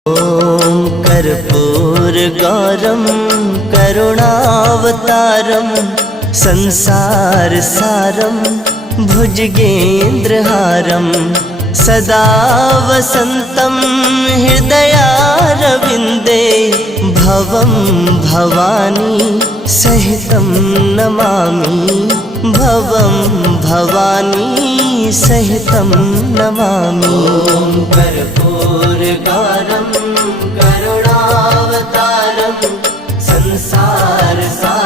ॐ कर्पूरगौरं करुणावतारं संसारसारं भुजगेन्द्रहारं सदा वसन्तं हृदयारविन्दे भवं भवानी सहितं नमामि भवं भवानी सहितं नमामि। कर्पूरगौरं करुणावतारं संसारसारं